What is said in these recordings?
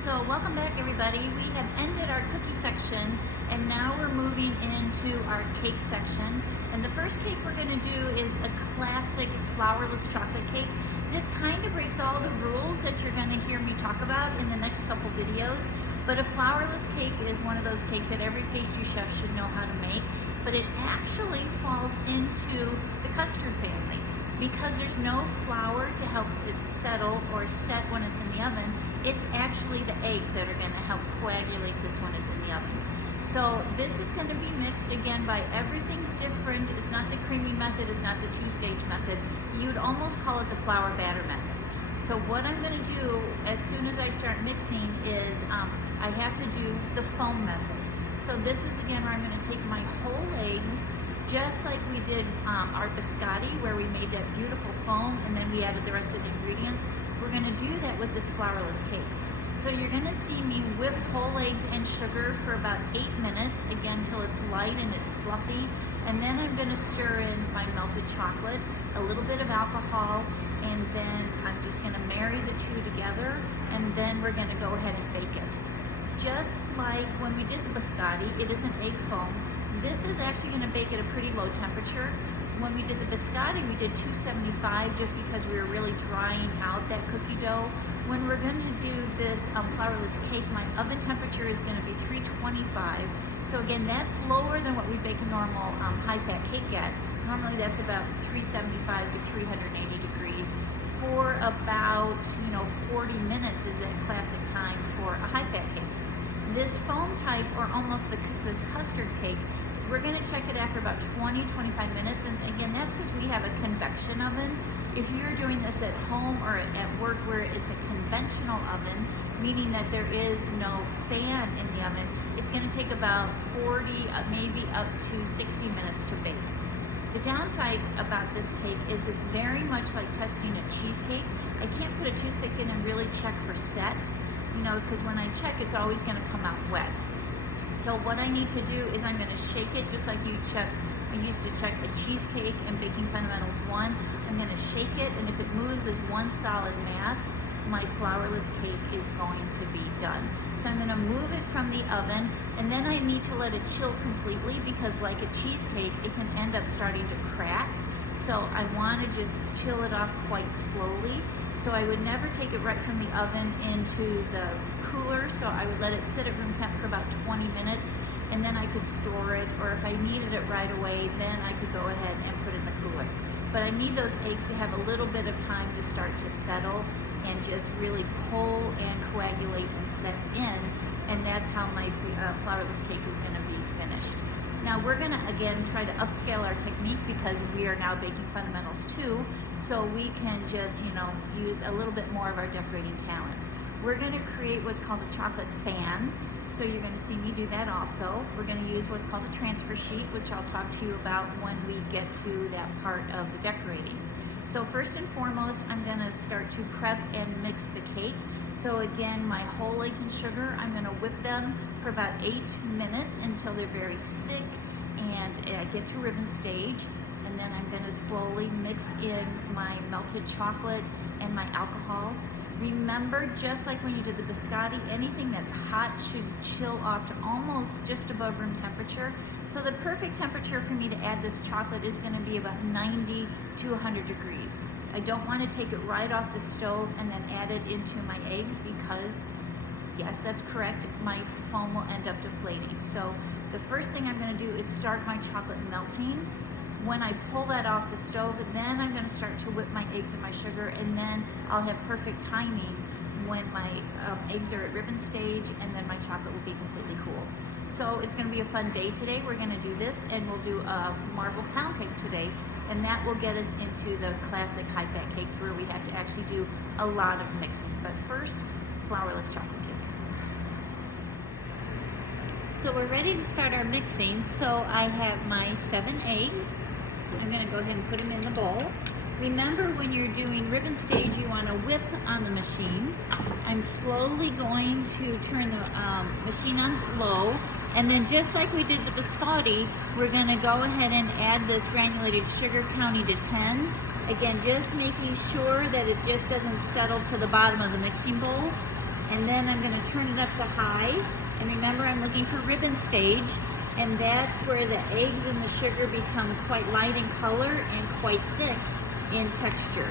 So welcome back everybody. We have ended our cookie section and now we're moving into our cake section. And the first cake we're going to do is a classic flourless chocolate cake. This kind of breaks all the rules that you're going to hear me talk about in the next couple videos. But a flourless cake is one of those cakes that every pastry chef should know how to make. But it actually falls into the custard family. Because there's no flour to help it settle or set when it's in the oven, it's actually the eggs that are going to help coagulate this when it's in the oven. So this is going to be mixed again by everything different. It's not the creamy method, it's not the two-stage method. You'd almost call it the flour batter method. So what I'm going to do as soon as I start mixing is I have to do the foam method. So this is again where I'm going to take my whole eggs, just like we did our biscotti, where we made that beautiful foam and then we added the rest of the ingredients. We're going to do that with this flourless cake. So you're going to see me whip whole eggs and sugar for about 8 minutes, again till it's light and it's fluffy. And then I'm going to stir in my melted chocolate, a little bit of alcohol, and then I'm just going to marry the two together, and then we're going to go ahead and bake it. Just like when we did the biscotti, it is an egg foam. This is actually going to bake at a pretty low temperature. When we did the biscotti, we did 275 just because we were really drying out that cookie dough. When we're going to do this flourless cake, my oven temperature is going to be 325. So again, that's lower than what we bake a normal high-fat cake at. Normally that's about 375 to 380 degrees. For about 40 minutes is that classic time for a high-fat cake. This foam type, or almost this custard cake, we're going to check it after about 20-25 minutes, and again, that's because we have a convection oven. If you're doing this at home or at work where it's a conventional oven, meaning that there is no fan in the oven, it's going to take about 40, maybe up to 60 minutes to bake. The downside about this cake is it's very much like testing a cheesecake. I can't put a toothpick in and really check for set, because when I check, it's always going to come out wet. So what I need to do is I'm going to shake it just like I used to check a cheesecake in Baking Fundamentals 1. I'm going to shake it, and if it moves as one solid mass, my flourless cake is going to be done. So I'm going to move it from the oven, and then I need to let it chill completely because like a cheesecake, it can end up starting to crack. So I want to just chill it off quite slowly. So I would never take it right from the oven into the cooler. So I would let it sit at room temp for about 20 minutes, and then I could store it, or if I needed it right away, then I could go ahead and put it in the cooler. But I need those eggs to have a little bit of time to start to settle and just really pull and coagulate and set in, and that's how my flourless cake is going to be finished. Now we're going to again try to upscale our technique because we are now Baking Fundamentals 2, so we can just use a little bit more of our decorating talents. We're going to create what's called a chocolate fan, so you're going to see me do that also. We're going to use what's called a transfer sheet, which I'll talk to you about when we get to that part of the decorating. So first and foremost, I'm going to start to prep and mix the cake. So again, my whole eggs and sugar, I'm going to whip them for about 8 minutes until they're very thick and I get to ribbon stage. And then I'm going to slowly mix in my melted chocolate and my alcohol. Remember, just like when you did the biscotti, anything that's hot should chill off to almost just above room temperature. So the perfect temperature for me to add this chocolate is going to be about 90 to 100 degrees. I don't want to take it right off the stove and then add it into my eggs because, yes, that's correct, my foam will end up deflating. So the first thing I'm going to do is start my chocolate melting. When I pull that off the stove, then I'm going to start to whip my eggs and my sugar, and then I'll have perfect timing when my eggs are at ribbon stage, and then my chocolate will be completely cool. So it's going to be a fun day today. We're going to do this, and we'll do a marble pound cake today, and that will get us into the classic high-fat cakes where we have to actually do a lot of mixing. But first, flourless chocolate cake. So we're ready to start our mixing. So I have my 7 eggs. I'm going to go ahead and put them in the bowl. Remember, when you're doing ribbon stage, you want to whip on the machine. I'm slowly going to turn the machine on low, and then just like we did the biscotti, we're going to go ahead and add this granulated sugar counting to 10. Again, just making sure that it just doesn't settle to the bottom of the mixing bowl. And then I'm going to turn it up to high. And remember, I'm looking for ribbon stage. And that's where the eggs and the sugar become quite light in color and quite thick in texture.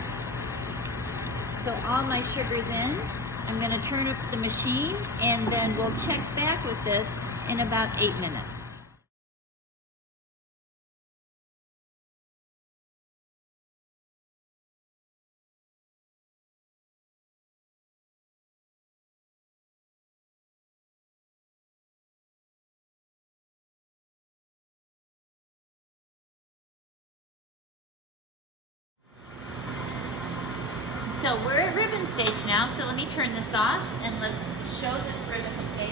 So all my sugar's in. I'm going to turn up the machine, and then we'll check back with this in about 8 minutes. So we're at ribbon stage now, so let me turn this off and let's show this ribbon stage.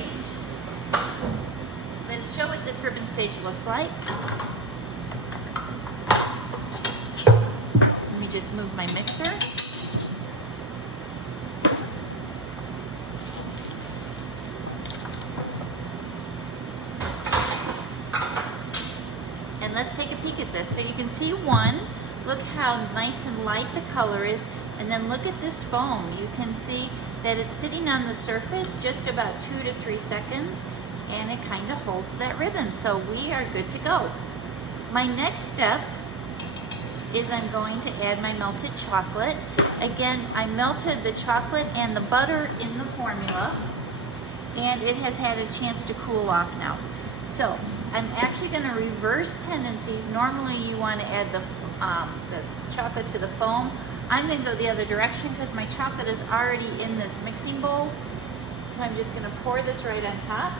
Let's show what this ribbon stage looks like. Let me just move my mixer. And let's take a peek at this. So you can see one, look how nice and light the color is. And then look at this foam. You can see that it's sitting on the surface just about 2 to 3 seconds, and it kind of holds that ribbon. So we are good to go. My next step is I'm going to add my melted chocolate. Again, I melted the chocolate and the butter in the formula, and it has had a chance to cool off now. So I'm actually going to reverse tendencies. Normally you want to add the chocolate to the foam. I'm going to go the other direction because my chocolate is already in this mixing bowl. So I'm just going to pour this right on top.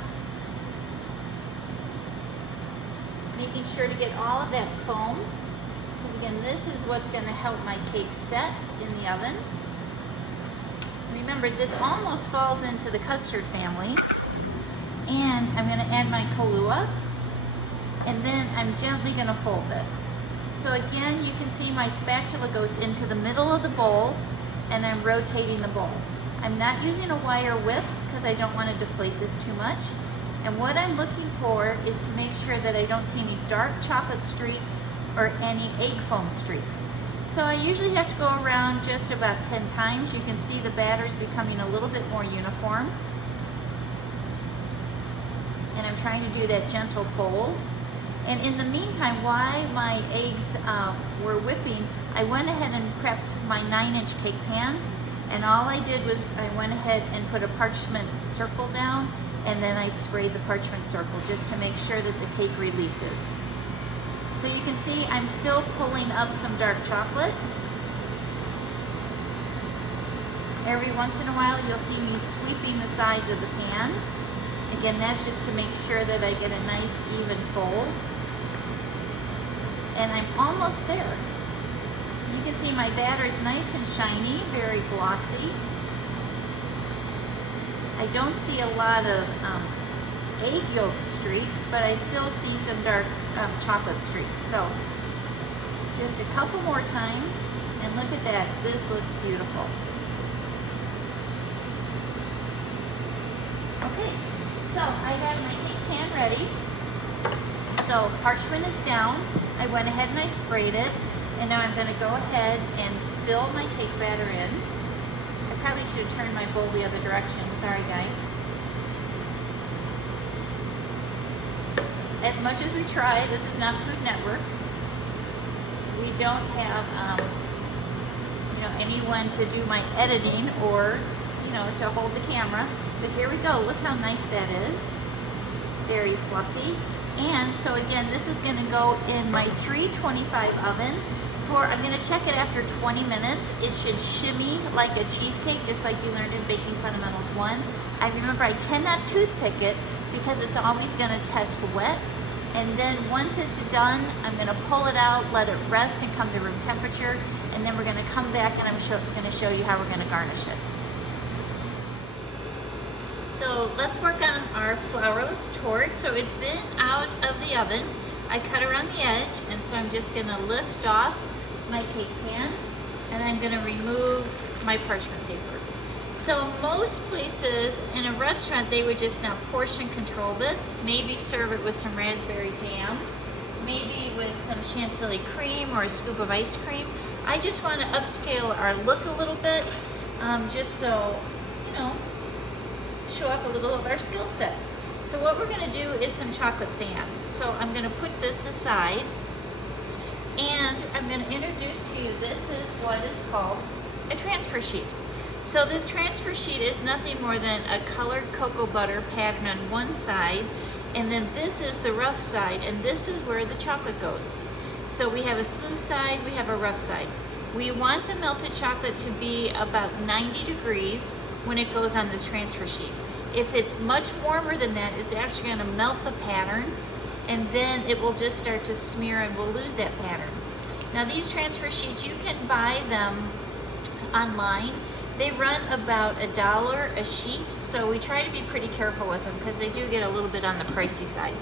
Making sure to get all of that foam. Because again, this is what's going to help my cake set in the oven. Remember, this almost falls into the custard family. And I'm going to add my Kahlua. And then I'm gently going to fold this. So again, you can see my spatula goes into the middle of the bowl, and I'm rotating the bowl. I'm not using a wire whip because I don't want to deflate this too much. And what I'm looking for is to make sure that I don't see any dark chocolate streaks or any egg foam streaks. So I usually have to go around just about 10 times. You can see the batter's becoming a little bit more uniform. And I'm trying to do that gentle fold. And in the meantime, while my eggs were whipping, I went ahead and prepped my 9-inch cake pan. And all I did was I went ahead and put a parchment circle down, and then I sprayed the parchment circle just to make sure that the cake releases. So you can see I'm still pulling up some dark chocolate. Every once in a while you'll see me sweeping the sides of the pan. Again, that's just to make sure that I get a nice even fold. And I'm almost there. You can see my batter's nice and shiny, very glossy. I don't see a lot of egg yolk streaks, but I still see some dark chocolate streaks. So just a couple more times, and look at that, this looks beautiful. Okay, so I have my cake pan ready. So parchment is down. I went ahead and I sprayed it, and now I'm going to go ahead and fill my cake batter in. I probably should have turned my bowl the other direction. Sorry, guys. As much as we try, this is not Food Network. We don't have, anyone to do my editing or, to hold the camera. But here we go. Look how nice that is. Very fluffy. And so again, this is going to go in my 325 oven. I'm going to check it after 20 minutes. It should shimmy like a cheesecake, just like you learned in Baking Fundamentals 1. Remember, I cannot toothpick it because it's always going to test wet. And then once it's done, I'm going to pull it out, let it rest and come to room temperature. And then we're going to come back and I'm going to show you how we're going to garnish it. So let's work on our flourless torte. So it's been out of the oven. I cut around the edge, and so I'm just going to lift off my cake pan, and I'm going to remove my parchment paper. So most places in a restaurant, they would just now portion control this, maybe serve it with some raspberry jam, maybe with some chantilly cream or a scoop of ice cream. I just want to upscale our look a little bit, just so, show off a little of our skill set. So what we're gonna do is some chocolate fans. So I'm gonna put this aside, and I'm gonna introduce to you, this is what is called a transfer sheet. So this transfer sheet is nothing more than a colored cocoa butter pattern on one side, and then this is the rough side, and this is where the chocolate goes. So we have a smooth side, we have a rough side. We want the melted chocolate to be about 90 degrees when it goes on this transfer sheet. If it's much warmer than that, it's actually gonna melt the pattern, and then it will just start to smear and we'll lose that pattern. Now these transfer sheets, you can buy them online. They run about $1 a sheet, so we try to be pretty careful with them because they do get a little bit on the pricey side.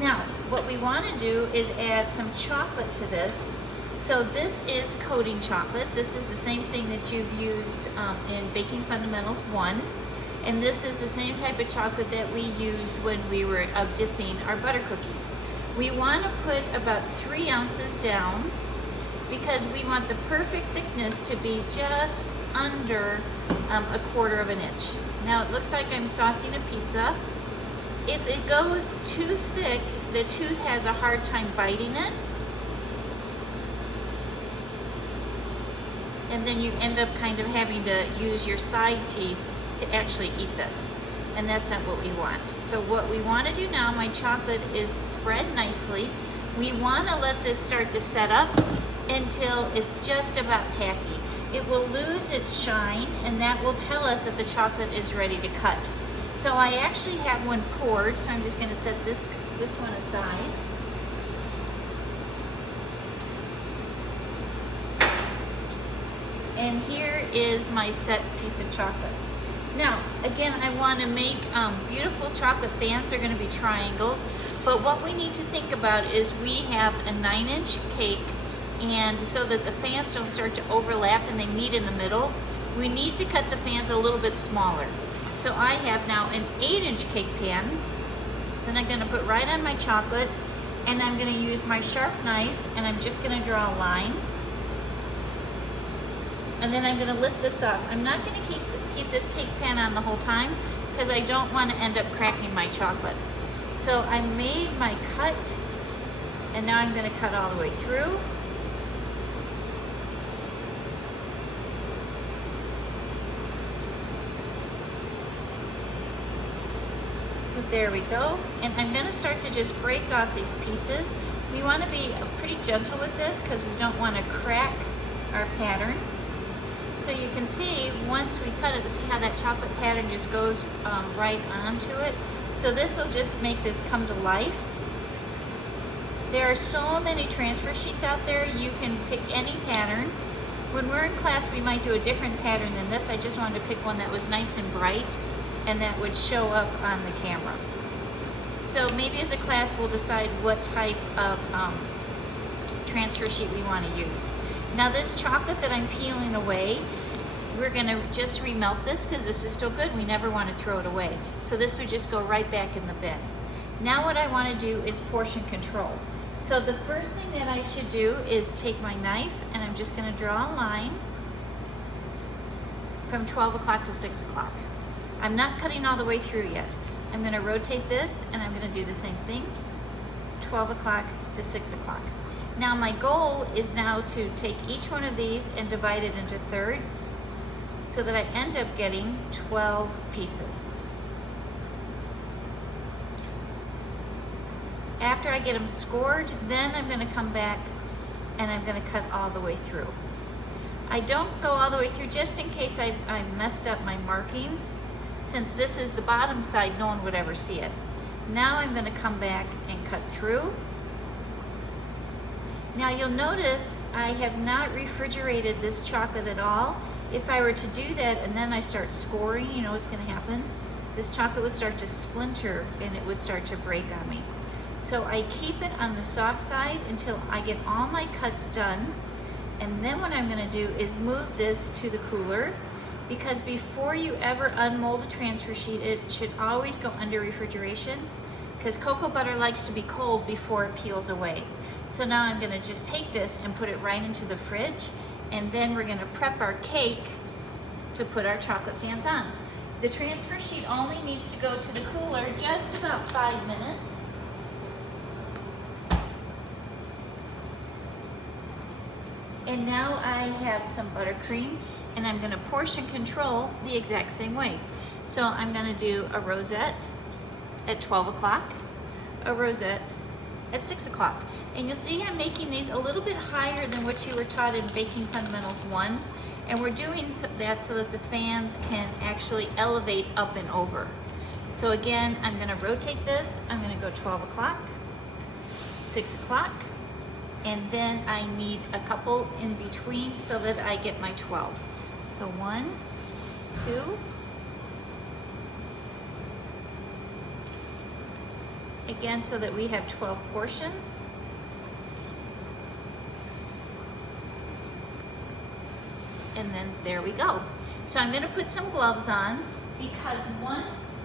Now, what we want to do is add some chocolate to this. So this is coating chocolate. This is the same thing that you've used in Baking Fundamentals 1. And this is the same type of chocolate that we used when we were dipping our butter cookies. We want to put about 3 ounces down because we want the perfect thickness to be just under 1/4 of an inch. Now it looks like I'm saucing a pizza. If it goes too thick, the tooth has a hard time biting it. And then you end up kind of having to use your side teeth to actually eat this. And that's not what we want. So what we want to do now, my chocolate is spread nicely. We want to let this start to set up until it's just about tacky. It will lose its shine, and that will tell us that the chocolate is ready to cut. So I actually have one poured, so I'm just going to set this one aside. And here is my set piece of chocolate. Now, again, I want to make beautiful chocolate fans. They're going to be triangles, but what we need to think about is we have a 9-inch cake, and so that the fans don't start to overlap and they meet in the middle, we need to cut the fans a little bit smaller. So I have now an 8-inch cake pan. Then I'm going to put right on my chocolate, and I'm going to use my sharp knife, and I'm just going to draw a line. And then I'm going to lift this up. I'm not going to keep this cake pan on the whole time because I don't want to end up cracking my chocolate. So I made my cut, and now I'm going to cut all the way through. So there we go. And I'm going to start to just break off these pieces. We want to be pretty gentle with this because we don't want to crack our pattern. So you can see once we cut it, see how that chocolate pattern just goes right onto it. So this will just make this come to life. There are so many transfer sheets out there. You can pick any pattern. When we're in class, we might do a different pattern than this. I just wanted to pick one that was nice and bright and that would show up on the camera. So maybe as a class, we'll decide what type of transfer sheet we want to use. Now this chocolate that I'm peeling away, we're going to just remelt this because this is still good. We never want to throw it away. So this would just go right back in the bin. Now what I want to do is portion control. So the first thing that I should do is take my knife, and I'm just going to draw a line from 12 o'clock to 6 o'clock. I'm not cutting all the way through yet. I'm going to rotate this, and I'm going to do the same thing, 12 o'clock to 6 o'clock. Now my goal is now to take each one of these and divide it into thirds so that I end up getting 12 pieces. After I get them scored, then I'm going to come back and I'm going to cut all the way through. I don't go all the way through just in case I messed up my markings. Since this is the bottom side, no one would ever see it. Now I'm going to come back and cut through. Now you'll notice I have not refrigerated this chocolate at all. If I were to do that and then I start scoring, you know what's going to happen? This chocolate would start to splinter and it would start to break on me. So I keep it on the soft side until I get all my cuts done. And then what I'm going to do is move this to the cooler, because before you ever unmold a transfer sheet, it should always go under refrigeration, because cocoa butter likes to be cold before it peels away. So now I'm going to just take this and put it right into the fridge, and then we're going to prep our cake to put our chocolate fans on. The transfer sheet only needs to go to the cooler just about 5 minutes. And now I have some buttercream, and I'm gonna portion control the exact same way. So I'm gonna do a rosette at 12 o'clock, a rosette at 6 o'clock. And you'll see I'm making these a little bit higher than what you were taught in Baking Fundamentals 1. And we're doing that so that the fans can actually elevate up and over. So again, I'm gonna rotate this. I'm gonna go 12 o'clock, 6 o'clock, and then I need a couple in between so that I get my 12. So 1, 2, again, so that we have 12 portions. And then there we go. So I'm gonna put some gloves on because once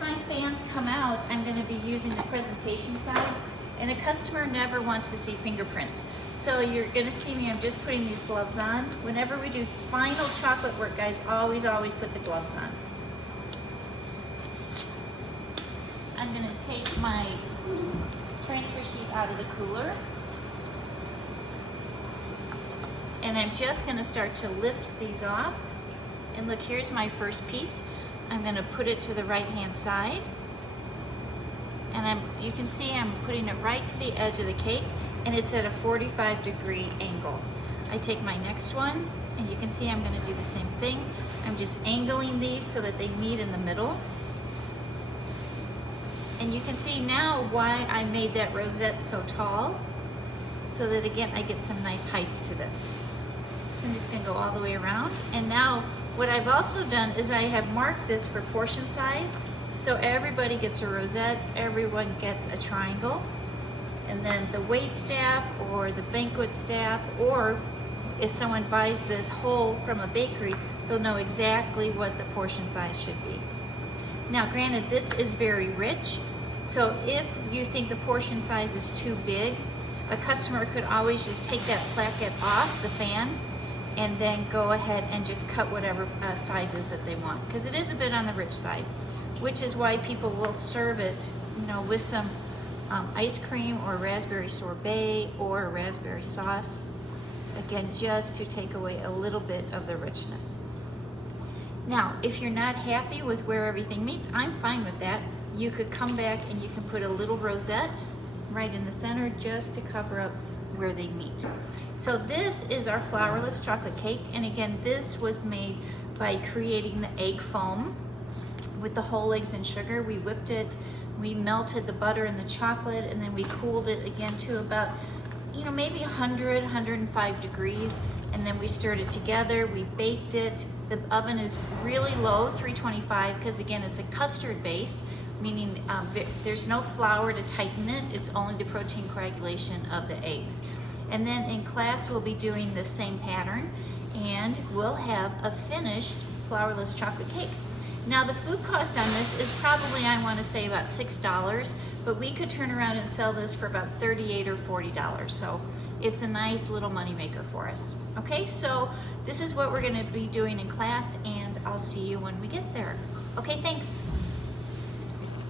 my fans come out, I'm gonna be using the presentation side, and a customer never wants to see fingerprints. So you're gonna see me, I'm just putting these gloves on. Whenever we do final chocolate work, guys, always put the gloves on. I'm gonna take my transfer sheet out of the cooler, and I'm just gonna start to lift these off. And look, here's my first piece. I'm gonna put it to the right-hand side. And you can see I'm putting it right to the edge of the cake, and it's at a 45-degree angle. I take my next one, and you can see I'm gonna do the same thing. I'm just angling these so that they meet in the middle. And you can see now why I made that rosette so tall, so that again, I get some nice height to this. So I'm just gonna go all the way around. And now what I've also done is I have marked this for portion size. So everybody gets a rosette, everyone gets a triangle. And then the wait staff or the banquet staff, or if someone buys this whole from a bakery, they'll know exactly what the portion size should be. Now granted, this is very rich, so if you think the portion size is too big, a customer could always just take that plaquette off the fan and then go ahead and just cut whatever sizes that they want, because it is a bit on the rich side, which is why people will serve it, you know, with some ice cream or raspberry sorbet or raspberry sauce, again, just to take away a little bit of the richness. Now, if you're not happy with where everything meets, I'm fine with that. You could come back and you can put a little rosette right in the center just to cover up where they meet. So this is our flourless chocolate cake, and again, this was made by creating the egg foam with the whole eggs and sugar. We whipped it, we melted the butter and the chocolate, and then we cooled it again to about, you know, maybe 100, 105 degrees, and then we stirred it together, we baked it. The oven is really low, 325, because again, it's a custard base, meaning there's no flour to tighten it, it's only the protein coagulation of the eggs. And then in class, we'll be doing the same pattern, and we'll have a finished flourless chocolate cake. Now the food cost on this is probably, I want to say, about $6, but we could turn around and sell this for about $38 or $40. So it's a nice little money maker for us. Okay, so this is what we're going to be doing in class, and I'll see you when we get there. Okay, thanks.